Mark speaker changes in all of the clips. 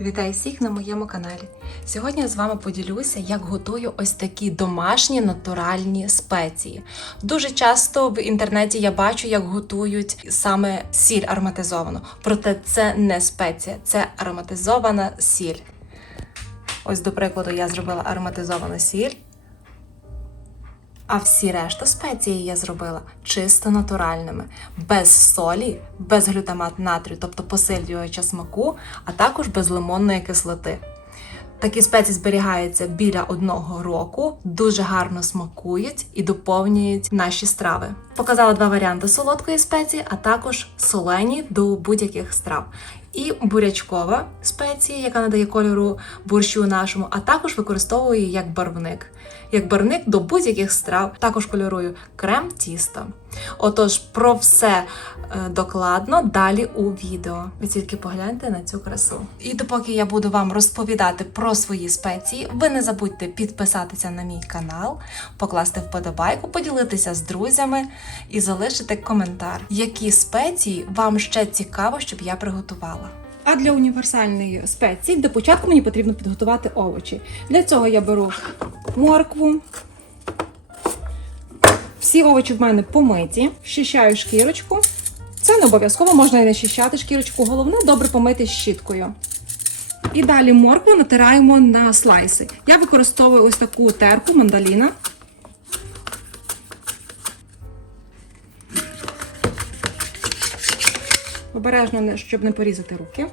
Speaker 1: Вітаю всіх на моєму каналі. Сьогодні я з вами поділюся, як готую ось такі домашні натуральні спеції. Дуже часто в інтернеті я бачу, як готують саме сіль ароматизовану. Проте це не спеція, це ароматизована сіль. Ось, до прикладу, я зробила ароматизовану сіль. А всі решта спеції я зробила чисто натуральними, без солі, без глютамат натрію, тобто посилюючи смаку, а також без лимонної кислоти. Такі спеції зберігаються біля одного року, дуже гарно смакують і доповнюють наші страви. Показала два варіанти солодкої спеції, а також солені до будь-яких страв. І бурячкова спеція, яка надає кольору борщу нашому, а також використовую її як барвник. Як барвник до будь-яких страв, також кольорую крем тісто. Отож, про все е, докладно далі у відео. Ви тільки погляньте на цю красу. І допоки я буду вам розповідати про свої спеції, ви не забудьте підписатися на мій канал, покласти вподобайку, поділитися з друзями і залишити коментар, які спеції вам ще цікаво, щоб я приготувала.
Speaker 2: А для універсальної спеції для початку мені потрібно підготувати овочі. Для цього я беру моркву. Всі овочі в мене помиті, щищаю шкірочку. Це не обов'язково, можна і не щищати шкірочку. Головне добре помити щіткою. І далі моркву натираємо на слайси. Я використовую ось таку терку мандаліна. Обережно, щоб не порізати руки.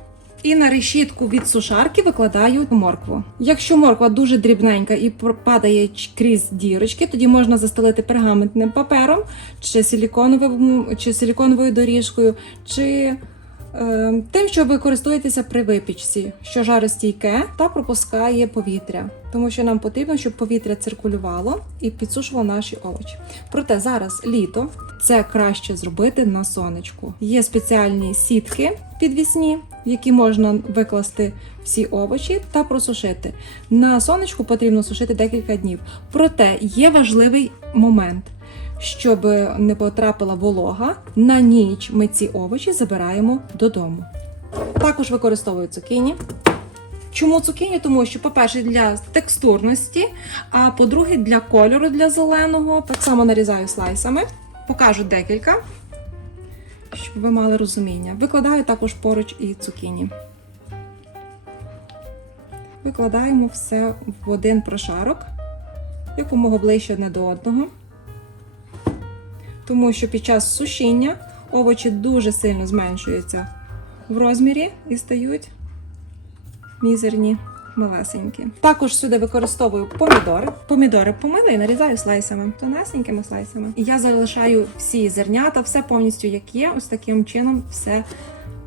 Speaker 2: І на решітку від сушарки викладаю моркву. Якщо морква дуже дрібненька і пропадає крізь дірочки, тоді можна застелити пергаментним папером, чи силіконовим, чи силіконовою доріжкою, чи тим, що ви користуєтеся при випічці, що жаростійке та пропускає повітря, тому що нам потрібно, щоб повітря циркулювало і підсушувало наші овочі. Проте зараз літо це краще зробити на сонечку. Є спеціальні сітки підвісні, в які можна викласти всі овочі та просушити. На сонечку потрібно сушити декілька днів. Проте є важливий момент. Щоб не потрапила волога, на ніч ми ці овочі забираємо додому. Також використовую цукіні. Чому цукіні? Тому що, по-перше, для текстурності, а по-друге, для кольору для зеленого. Так само нарізаю слайсами. Покажу декілька, щоб ви мали розуміння. Викладаю також поруч і цукіні. Викладаємо все в один прошарок, якомога ближче одне до одного. Тому що під час сушіння овочі дуже сильно зменшуються в розмірі і стають мізерні, малесенькі. Також сюди використовую помідори. Помідори помила і нарізаю слайсами, тонесенькими слайсами. І я залишаю всі зернята, все повністю як є. Ось таким чином все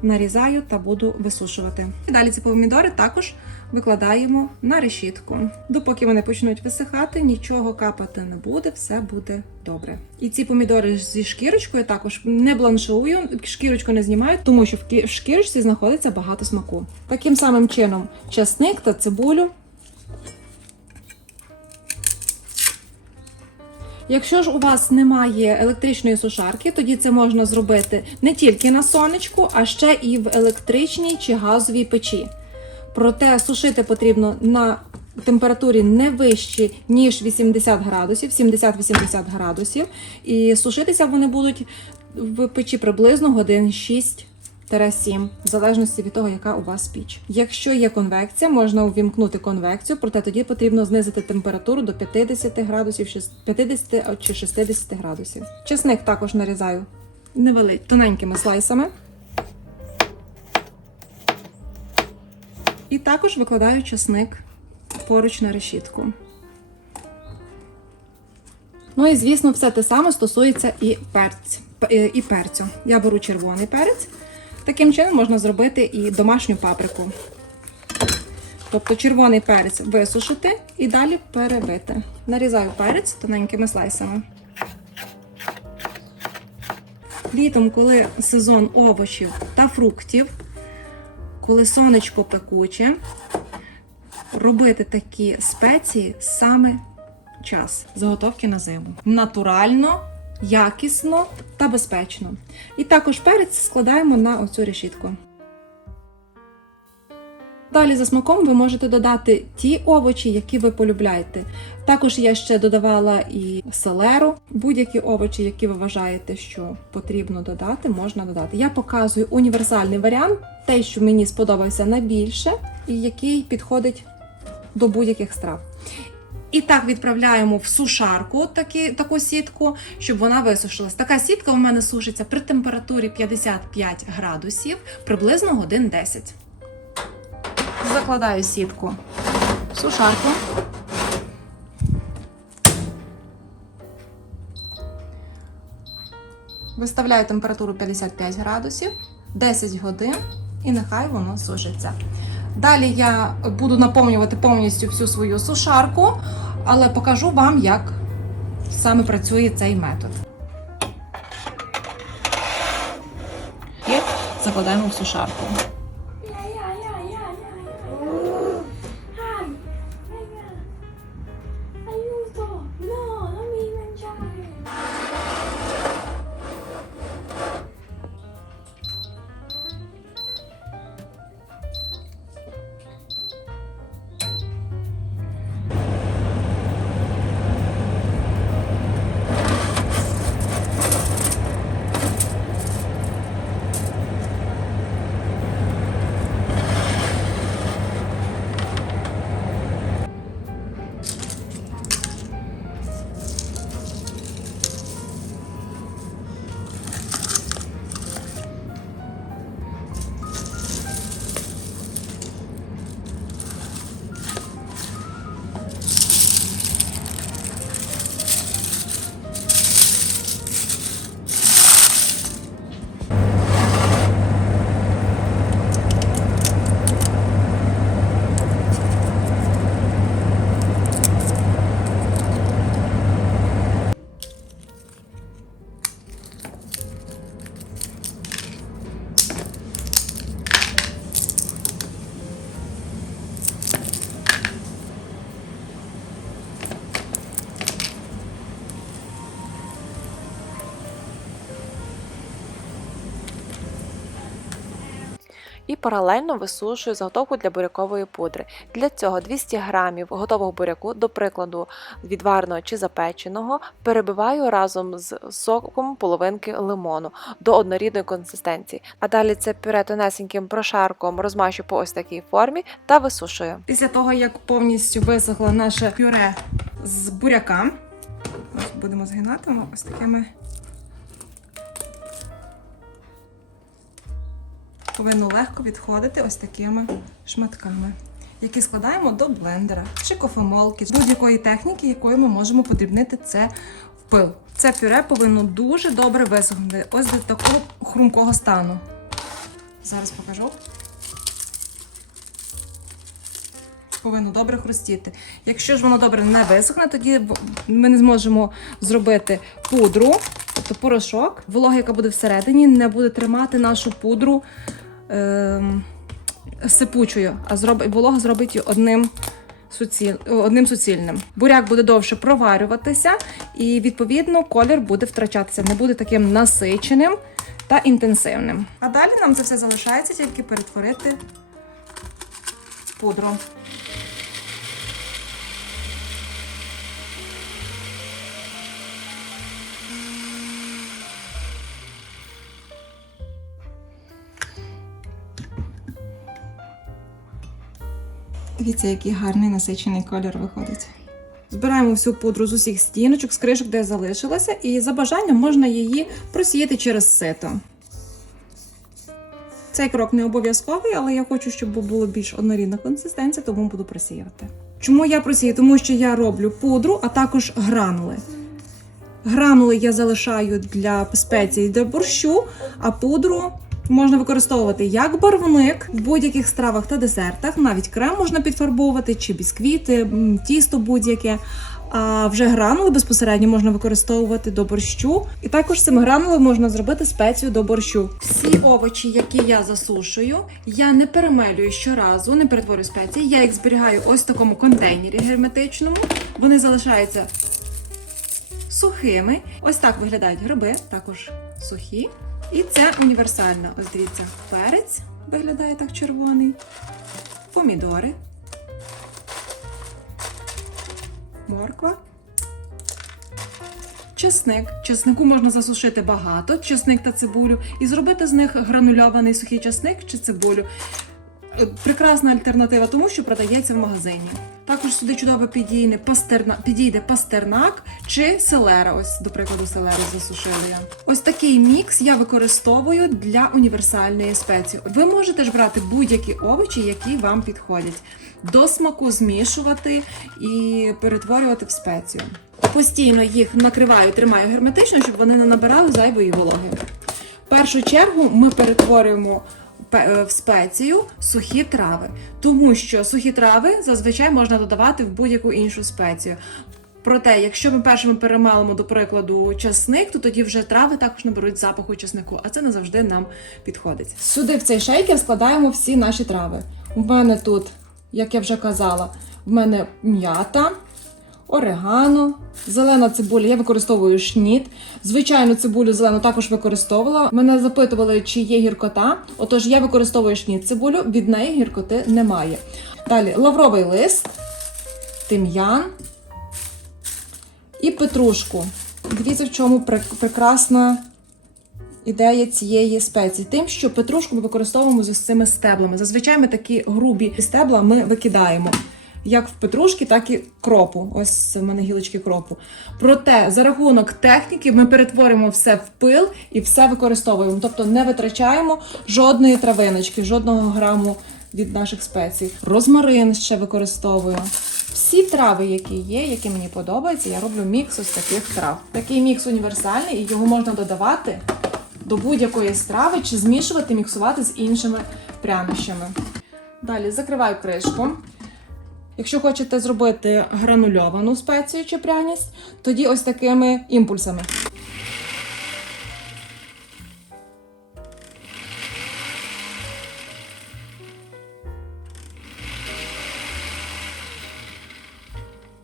Speaker 2: нарізаю та буду висушувати. І далі ці помідори також викладаємо на решітку. Допоки вони почнуть висихати, нічого капати не буде, все буде добре. І ці помідори зі шкірочкою також не бланшую, шкірочку не знімаю, тому що в кі- шкірочці знаходиться багато смаку. Таким самим чином, часник та цибулю. Якщо ж у вас немає електричної сушарки, тоді це можна зробити не тільки на сонечку, а ще і в електричній чи газовій печі. Проте сушити потрібно на температурі не вищі, ніж 80 градусів, 70-80 градусів. І сушитися вони будуть в печі приблизно годин 6 7, в залежності від того, яка у вас піч. Якщо є конвекція, можна увімкнути конвекцію, проте тоді потрібно знизити температуру до 50 градусів, шіс- 50 чи 60 градусів. Чесник також нарізаю невеликими тоненькими слайсами. І також викладаю чесник поруч на решітку. Ну і звісно, все те саме стосується і перць, е, і перцю. Я беру червоний перець. Таким чином можна зробити і домашню паприку. Тобто червоний перець висушити і далі перебити. Нарізаю перець тоненькими слайсами. Літом, коли сезон овочів та фруктів, коли сонечко пекуче, робити такі спеції саме час заготовки на зиму. Натурально, якісно та безпечно. І також перець складаємо на оцю решітку. Далі за смаком ви можете додати ті овочі, які ви полюбляєте. Також я ще додавала і селеру, будь-які овочі, які ви вважаєте, що потрібно додати, можна додати. Я показую універсальний варіант, той, що мені сподобався найбільше, і який підходить до будь-яких страв. І так відправляємо в сушарку такі, таку сітку, щоб вона висушилась. Така сітка у мене сушиться при температурі 55 градусів приблизно годин 10. Закладаю сітку в сушарку. Виставляю температуру 55 градусів, 10 годин і нехай воно сушиться. Далі я буду наповнювати повністю всю свою сушарку, але покажу вам, як саме працює цей метод. І закладаємо в сушарку.
Speaker 3: І паралельно висушую заготовку для бурякової пудри. Для цього 200 грамів готового буряку, до прикладу, відвареного чи запеченого, перебиваю разом з соком половинки лимону до однорідної консистенції. А далі це пюре тонесеньким прошарком розмащу по ось такій формі та висушую.
Speaker 2: Після того, як повністю висохло наше пюре з буряка, ось будемо згинати ось такими. Повинно легко відходити ось такими шматками, які складаємо до блендера чи кофемолки, будь-якої техніки, якою ми можемо подрібнити це в пил. Це пюре повинно дуже добре висохнути, ось до такого хрумкого стану. Зараз покажу. повинно добре хрустіти. Якщо ж воно добре не висохне, тоді ми не зможемо зробити пудру, тобто порошок. Волога, яка буде всередині, не буде тримати нашу пудру ем, сипучою, а зроб... волога зробить її одним. Суціль... одним суцільним. Буряк буде довше проварюватися, і відповідно колір буде втрачатися, не буде таким насиченим та інтенсивним. А далі нам це все залишається тільки перетворити в пудру. Дивіться, який гарний насичений колір виходить. Збираємо всю пудру з усіх стіночок, з кришок, де залишилася, і за бажанням можна її просіяти через сито. Цей крок не обов'язковий, але я хочу, щоб було більш однорідна консистенція, тому буду просіювати. Чому я просію? Тому що я роблю пудру, а також гранули. Гранули я залишаю для спецій для борщу, а пудру можна використовувати як барвник в будь-яких стравах та десертах. Навіть крем можна підфарбовувати, чи бісквіти, тісто будь-яке. А вже гранули безпосередньо можна використовувати до борщу. І також цими гранулами можна зробити спецію до борщу. Всі овочі, які я засушую, я не перемелюю щоразу, не перетворюю спеції. Я їх зберігаю ось в такому контейнері герметичному. Вони залишаються сухими. Ось так виглядають гриби, також сухі. І це універсально. Ось дивіться, перець виглядає так червоний. помідори, морква, чесник. Чеснику можна засушити багато, чесник та цибулю, і зробити з них гранульований сухий чесник чи цибулю. Прекрасна альтернатива тому, що продається в магазині. Також сюди чудово підійде, пастерна, підійде пастернак чи селера. Ось, до прикладу, селеру засушили я. Ось такий мікс я використовую для універсальної спеції. Ви можете ж брати будь-які овочі, які вам підходять. До смаку змішувати і перетворювати в спецію. Постійно їх накриваю, тримаю герметично, щоб вони не набирали зайвої вологи. В першу чергу ми перетворюємо пе- в спецію сухі трави, тому що сухі трави зазвичай можна додавати в будь-яку іншу спецію. Проте, якщо ми першими перемалимо, до прикладу, часник, то тоді вже трави також наберуть запаху часнику, а це не завжди нам підходить. Сюди в цей шейкер складаємо всі наші трави. У мене тут, як я вже казала, в мене м'ята, орегано, зелена цибуля. Я використовую шніт. Звичайну цибулю зелену також використовувала. Мене запитували, чи є гіркота. Отож, я використовую шніт цибулю, від неї гіркоти немає. Далі лавровий лист, тим'ян і петрушку. Дивіться, в чому прекрасна ідея цієї спеції. Тим, що петрушку ми використовуємо з ось цими стеблами. Зазвичай ми такі грубі стебла ми викидаємо. Як в петрушки, так і кропу. Ось в мене гілочки кропу. Проте за рахунок техніки ми перетворимо все в пил і все використовуємо. Тобто не витрачаємо жодної травиночки, жодного граму від наших спецій. Розмарин ще використовую. Всі трави, які є, які мені подобаються, я роблю мікс ось таких трав. Такий мікс універсальний, і його можна додавати до будь-якої страви чи змішувати, міксувати з іншими прянощами. Далі закриваю кришку. Якщо хочете зробити гранульовану спецію чи пряність, тоді ось такими імпульсами.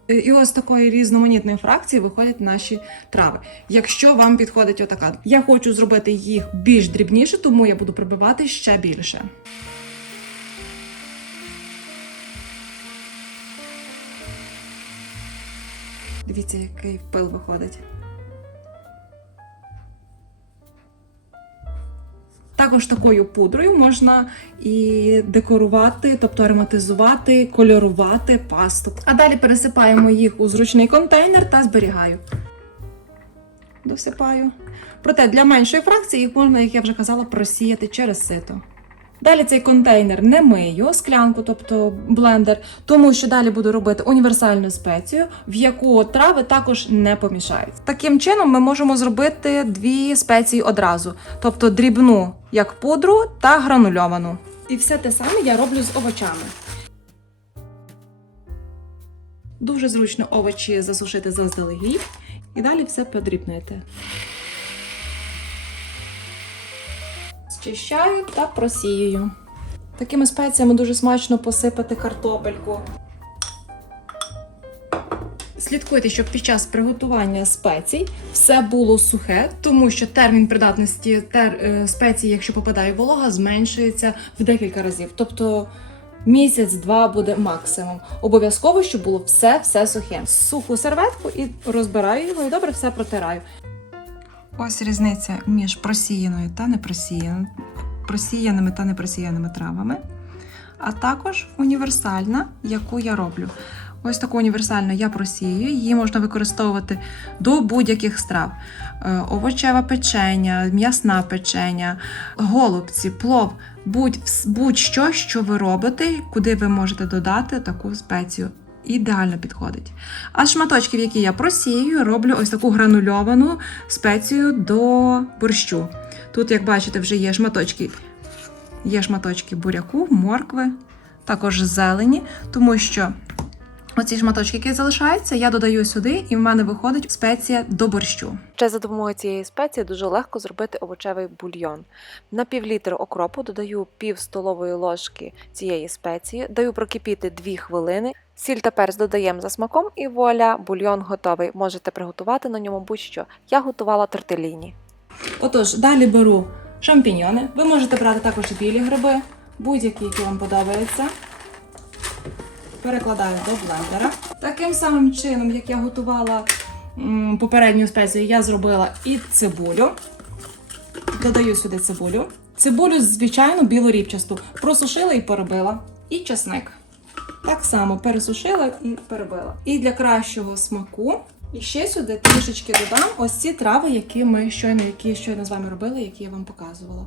Speaker 2: І ось такої різноманітної фракції виходять наші трави. Якщо вам підходить отака, я хочу зробити їх більш дрібніше, тому я буду прибивати ще більше. Дивіться, який пил виходить. Також такою пудрою можна і декорувати, тобто ароматизувати, кольорувати пасту. А далі пересипаємо їх у зручний контейнер та зберігаю. Досипаю. Проте для меншої фракції їх можна, як я вже казала, просіяти через сито. Далі цей контейнер не мию, склянку, тобто блендер, тому що далі буду робити універсальну спецію, в яку трави також не помішають. Таким чином ми можемо зробити дві спеції одразу, тобто дрібну як пудру та гранульовану. І все те саме я роблю з овочами. Дуже зручно овочі засушити заздалегідь і далі все подрібнити. Зчищаю та просіюю. Такими спеціями дуже смачно посипати картопельку. Слідкуйте, щоб під час приготування спецій все було сухе, тому що термін придатності тер, е, спеції, якщо попадає волога, зменшується в декілька разів. Тобто місяць-два буде максимум. Обов'язково, щоб було все-все сухе. Суху серветку і розбираю його і добре все протираю. Ось різниця між просіяною та непросіяною, просіяними та непросіяними травами, а також універсальна, яку я роблю. Ось таку універсальну я просію, її можна використовувати до будь-яких страв: Е, овочеве печення, м'ясна печення, голубці, плов, будь- будь-що, що ви робите, куди ви можете додати таку спецію. Ідеально підходить. А з шматочків, які я просію, роблю ось таку гранульовану спецію до борщу. Тут, як бачите, вже є шматочки, є шматочки буряку, моркви, також зелені, тому що оці шматочки, які залишаються, я додаю сюди, і в мене виходить спеція до борщу.
Speaker 3: Ще за допомогою цієї спеції дуже легко зробити овочевий бульйон. На півлітри окропу додаю пів столової ложки цієї спеції, даю прокипіти 2 хвилини. Сіль та перець додаємо за смаком і вуаля, бульйон готовий. Можете приготувати на ньому будь-що. Я готувала тортеліні.
Speaker 2: Отож, далі беру шампіньйони. Ви можете брати також білі гриби, будь-які, які вам подобаються. Перекладаю до блендера. Таким самим чином, як я готувала попередню спецію, я зробила і цибулю. Додаю сюди цибулю. Цибулю, звичайно, білорібчасту. Просушила і перебила. І чесник. Так само пересушила і перебила. І для кращого смаку. І ще сюди трішечки додам ось ці трави, які ми щойно, які щойно з вами робили, які я вам показувала.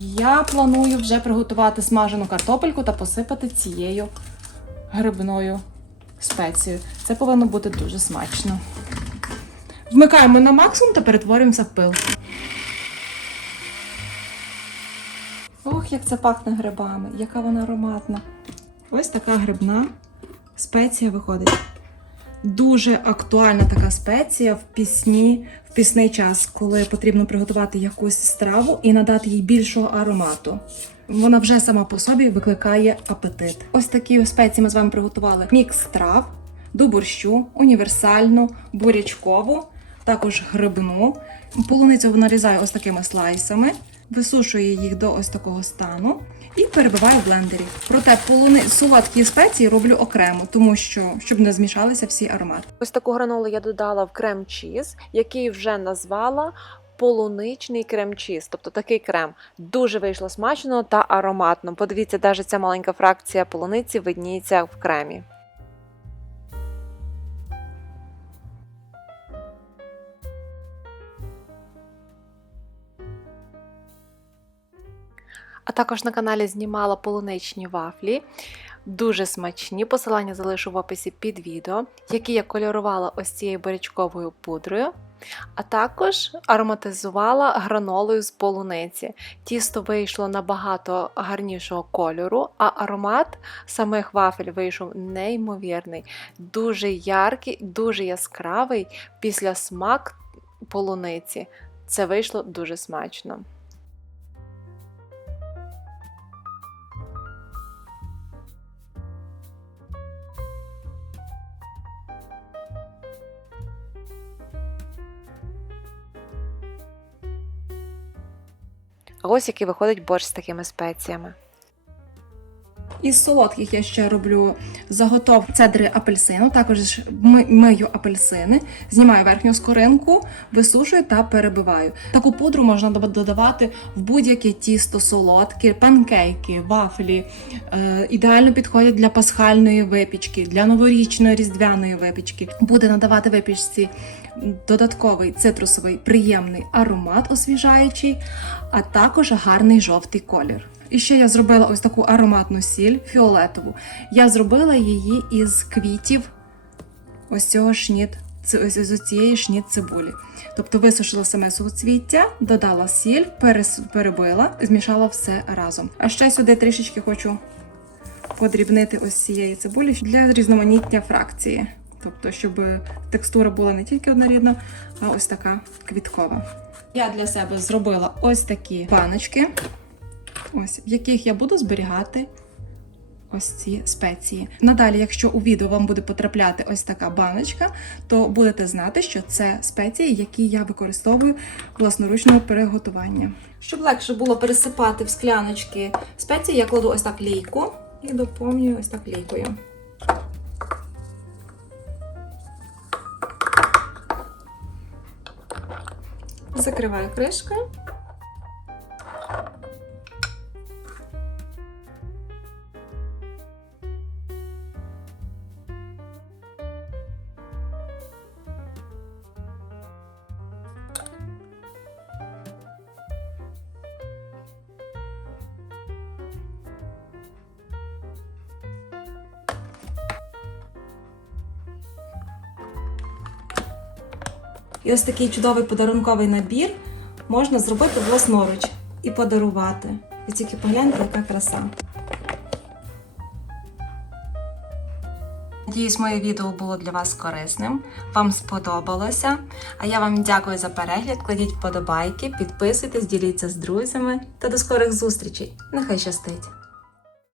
Speaker 2: Я планую вже приготувати смажену картопельку та посипати цією грибною спецією. Це повинно бути дуже смачно. Вмикаємо на максимум та перетворюємося в пил. Ох, як це пахне грибами, яка вона ароматна. Ось така грибна спеція виходить. Дуже актуальна така спеція в пісні, в пісний час, коли потрібно приготувати якусь страву і надати їй більшого аромату. Вона вже сама по собі викликає апетит. Ось такі спеції ми з вами приготували мікс трав до борщу, універсальну, бурячкову, також грибну. Полуницю нарізаю ось такими слайсами, висушую їх до ось такого стану і перебиваю в блендері. Проте полуни... солодкі спеції роблю окремо, тому що щоб не змішалися всі аромати.
Speaker 3: Ось таку гранолу я додала в крем-чіз, який вже назвала полуничний крем-чіз. Тобто такий крем дуже вийшло смачно та ароматно. Подивіться, навіть ця маленька фракція полуниці видніється в кремі. А також на каналі знімала полуничні вафлі. Дуже смачні. Посилання залишу в описі під відео, які я кольорувала ось цією борячковою пудрою. А також ароматизувала гранолою з полуниці. Тісто вийшло набагато гарнішого кольору, а аромат самих вафель вийшов неймовірний, дуже яркий, дуже яскравий після смак полуниці. Це вийшло дуже смачно. Ось який виходить борщ з такими спеціями.
Speaker 2: Із солодких я ще роблю заготов цедри апельсину. Також ми- мию апельсини, знімаю верхню скоринку, висушую та перебиваю. Таку пудру можна додавати в будь-яке тісто солодке, панкейки, вафлі. Е, ідеально підходять для пасхальної випічки, для новорічної різдвяної випічки. Буде надавати випічці додатковий цитрусовий приємний аромат освіжаючий, а також гарний жовтий колір. І ще я зробила ось таку ароматну сіль фіолетову. Я зробила її із квітів ось цього шніт, ось із цієї шніт цибулі. Тобто висушила саме суцвіття, додала сіль, перес- перебила, змішала все разом. А ще сюди трішечки хочу подрібнити ось цієї цибулі для різноманіття фракції. Тобто, щоб текстура була не тільки однорідна, а ось така квіткова. Я для себе зробила ось такі баночки ось, в яких я буду зберігати ось ці спеції. Надалі, якщо у відео вам буде потрапляти ось така баночка, то будете знати, що це спеції, які я використовую власноручного приготування. Щоб легше було пересипати в скляночки спеції, я кладу ось так лійку і доповнюю ось так лійкою. Закриваю кришкою. І ось такий чудовий подарунковий набір можна зробити власноруч і подарувати. І тільки погляньте, яка краса. Надіюсь, моє відео було для вас корисним. Вам сподобалося. А я вам дякую за перегляд. Кладіть вподобайки, підписуйтесь, діліться з друзями та до скорих зустрічей. Нехай щастить!